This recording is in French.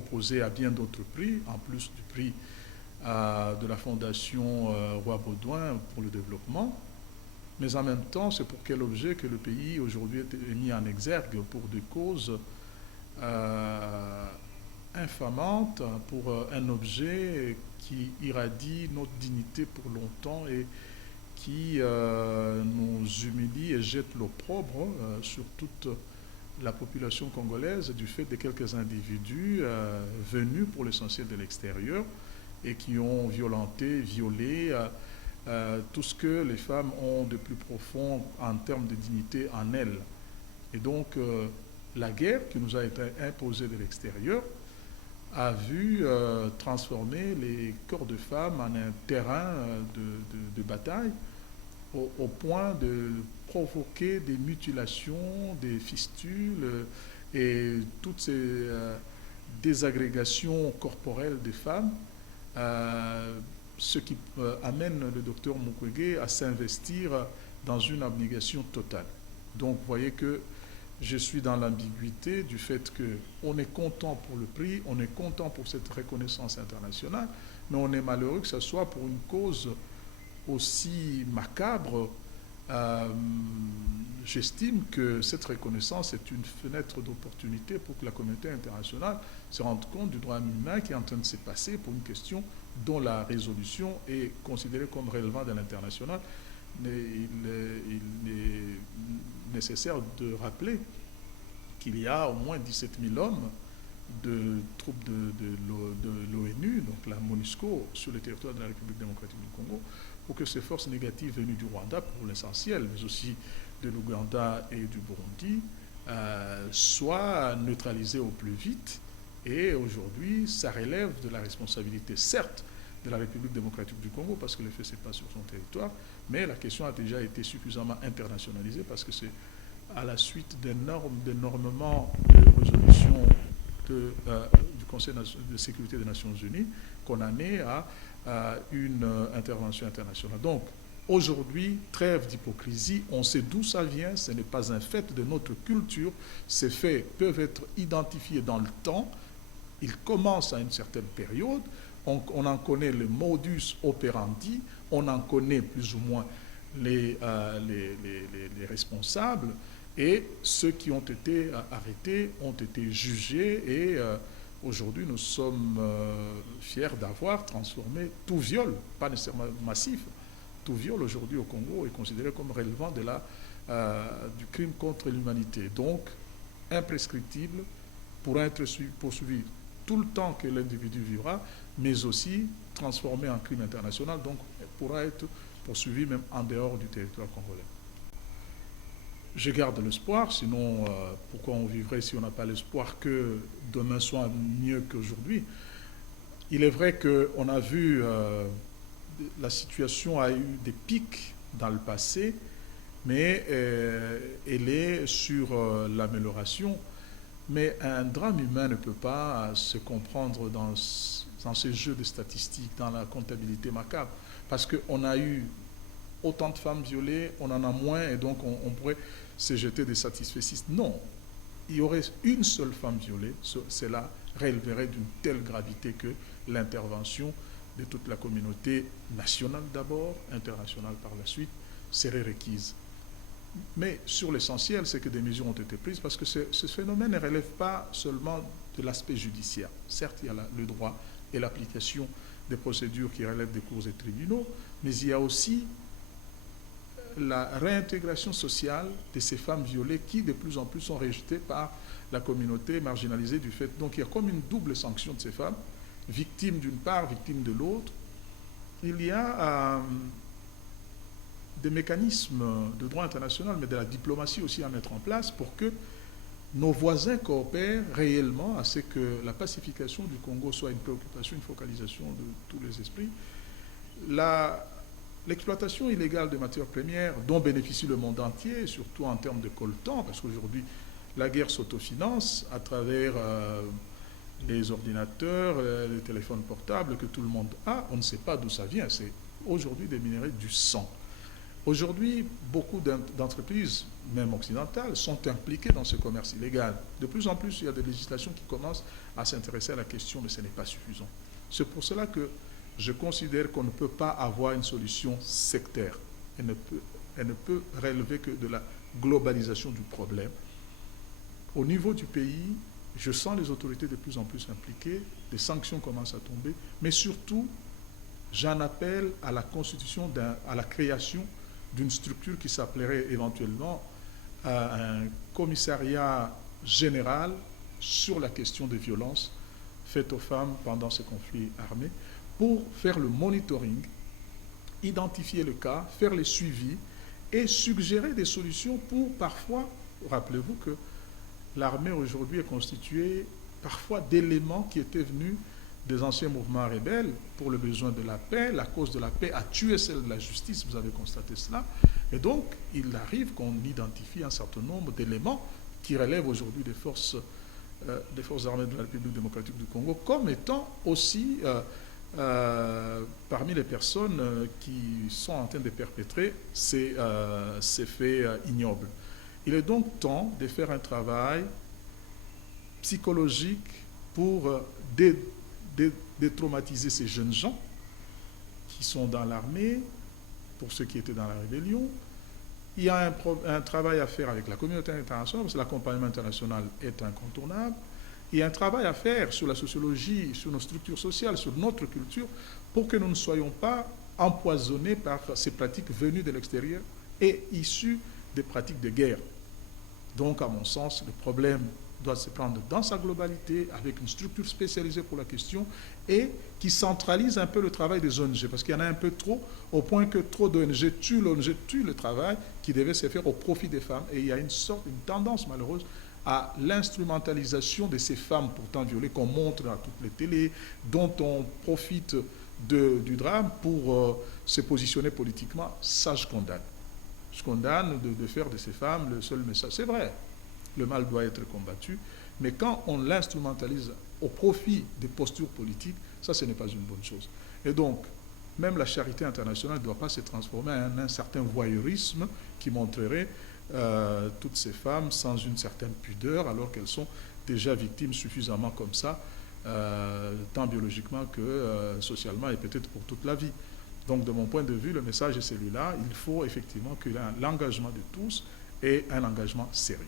proposé à bien d'autres prix, en plus du prix de la Fondation Roi Baudouin pour le développement. Mais en même temps, c'est pour quel objet que le pays aujourd'hui est mis en exergue pour des causes infamantes, pour un objet qui irradie notre dignité pour longtemps et qui nous humilie et jette l'opprobre sur toute la population congolaise du fait de quelques individus venus pour l'essentiel de l'extérieur et qui ont violenté, violé tout ce que les femmes ont de plus profond en termes de dignité en elles. Et donc, la guerre qui nous a été imposée de l'extérieur a vu transformer les corps de femmes en un terrain de bataille au point de provoquer des mutilations, des fistules et toutes ces désagrégations corporelles des femmes, ce qui amène le docteur Mukwege à s'investir dans une abnégation totale. Donc vous voyez que je suis dans l'ambiguïté du fait qu'on est content pour le prix, on est content pour cette reconnaissance internationale, mais on est malheureux que ce soit pour une cause aussi macabre. J'estime que cette reconnaissance est une fenêtre d'opportunité pour que la communauté internationale se rende compte du droit humain qui est en train de se passer pour une question dont la résolution est considérée comme relevant de l'international. Il est nécessaire de rappeler qu'il y a au moins 17 000 hommes de troupes de l'ONU, donc la MONUSCO, sur le territoire de la République démocratique du Congo, pour que ces forces négatives venues du Rwanda, pour l'essentiel, mais aussi de l'Ouganda et du Burundi, soient neutralisées au plus vite. Et aujourd'hui, ça relève de la responsabilité, certes, de la République démocratique du Congo, parce que le fait se passe sur son territoire, mais la question a déjà été suffisamment internationalisée, parce que c'est à la suite d'énormément de résolutions du Conseil de sécurité des Nations Unies qu'on en est à une intervention internationale. Donc, aujourd'hui, trêve d'hypocrisie, on sait d'où ça vient, ce n'est pas un fait de notre culture, ces faits peuvent être identifiés dans le temps, ils commencent à une certaine période, on en connaît le modus operandi, on en connaît plus ou moins les responsables, et ceux qui ont été arrêtés ont été jugés, et aujourd'hui nous sommes fiers d'avoir transformé tout viol, pas nécessairement massif, tout viol aujourd'hui au Congo est considéré comme relevant du crime contre l'humanité. Donc, imprescriptible, pourra être poursuivi tout le temps que l'individu vivra, mais aussi transformé en crime international, donc pourra être poursuivi même en dehors du territoire congolais. Je garde l'espoir, sinon pourquoi on vivrait si on n'a pas l'espoir que demain soit mieux qu'aujourd'hui. Il est vrai qu'on a vu, la situation a eu des pics dans le passé, mais elle est sur l'amélioration. Mais un drame humain ne peut pas se comprendre dans ces jeux de statistiques, dans la comptabilité macabre. Parce qu'on a eu autant de femmes violées, on en a moins, et donc on pourrait se jeter des satisfecits. Non, il y aurait une seule femme violée, cela relèverait d'une telle gravité que l'intervention de toute la communauté nationale d'abord, internationale par la suite, serait requise. Mais sur l'essentiel, c'est que des mesures ont été prises parce que ce phénomène ne relève pas seulement de l'aspect judiciaire. Certes, il y a le droit et l'application des procédures qui relèvent des cours et tribunaux, mais il y a aussi la réintégration sociale de ces femmes violées qui, de plus en plus, sont rejetées par la communauté marginalisée du fait. Donc, il y a comme une double sanction de ces femmes, victimes d'une part, victimes de l'autre. Il y a des mécanismes de droit international, mais de la diplomatie aussi à mettre en place pour que nos voisins coopèrent réellement à ce que la pacification du Congo soit une préoccupation, une focalisation de tous les esprits. L'exploitation illégale de matières premières dont bénéficie le monde entier, surtout en termes de coltan, parce qu'aujourd'hui la guerre s'autofinance à travers les ordinateurs, les téléphones portables que tout le monde a, on ne sait pas d'où ça vient, c'est aujourd'hui des minerais du sang. Aujourd'hui, beaucoup d'entreprises, même occidentales, sont impliquées dans ce commerce illégal. De plus en plus, il y a des législations qui commencent à s'intéresser à la question, mais ce n'est pas suffisant. C'est pour cela que je considère qu'on ne peut pas avoir une solution sectaire. Elle ne peut relever que de la globalisation du problème. Au niveau du pays, je sens les autorités de plus en plus impliquées, des sanctions commencent à tomber, mais surtout, j'en appelle à la constitution, à la création d'une structure qui s'appellerait éventuellement un commissariat général sur la question des violences faites aux femmes pendant ces conflits armés, pour faire le monitoring, identifier le cas, faire les suivis et suggérer des solutions pour parfois, rappelez-vous que l'armée aujourd'hui est constituée parfois d'éléments qui étaient venus des anciens mouvements rebelles pour le besoin de la paix. La cause de la paix a tué celle de la justice, vous avez constaté cela. Et donc, il arrive qu'on identifie un certain nombre d'éléments qui relèvent aujourd'hui des forces armées de la République démocratique du Congo comme étant aussi parmi les personnes qui sont en train de perpétrer ces faits ignobles. Il est donc temps de faire un travail psychologique pour détraumatiser ces jeunes gens qui sont dans l'armée, pour ceux qui étaient dans la rébellion. Il y a un travail à faire avec la communauté internationale, parce que l'accompagnement international est incontournable. Il y a un travail à faire sur la sociologie, sur nos structures sociales, sur notre culture, pour que nous ne soyons pas empoisonnés par ces pratiques venues de l'extérieur et issues des pratiques de guerre. Donc, à mon sens, le problème doit se prendre dans sa globalité, avec une structure spécialisée pour la question et qui centralise un peu le travail des ONG, parce qu'il y en a un peu trop, au point que trop d'ONG tuent le travail qui devait se faire au profit des femmes. Et il y a une tendance malheureuse à l'instrumentalisation de ces femmes pourtant violées qu'on montre dans toutes les télés, dont on profite du drame pour se positionner politiquement. Ça, je condamne. Je condamne de faire de ces femmes le seul message. C'est vrai, le mal doit être combattu, mais quand on l'instrumentalise au profit des postures politiques, ça, ce n'est pas une bonne chose. Et donc, même la charité internationale ne doit pas se transformer en un certain voyeurisme qui montrerait toutes ces femmes sans une certaine pudeur, alors qu'elles sont déjà victimes suffisamment comme ça, tant biologiquement que socialement et peut-être pour toute la vie. Donc, de mon point de vue, le message est celui-là. Il faut effectivement que l'engagement de tous ait un engagement sérieux.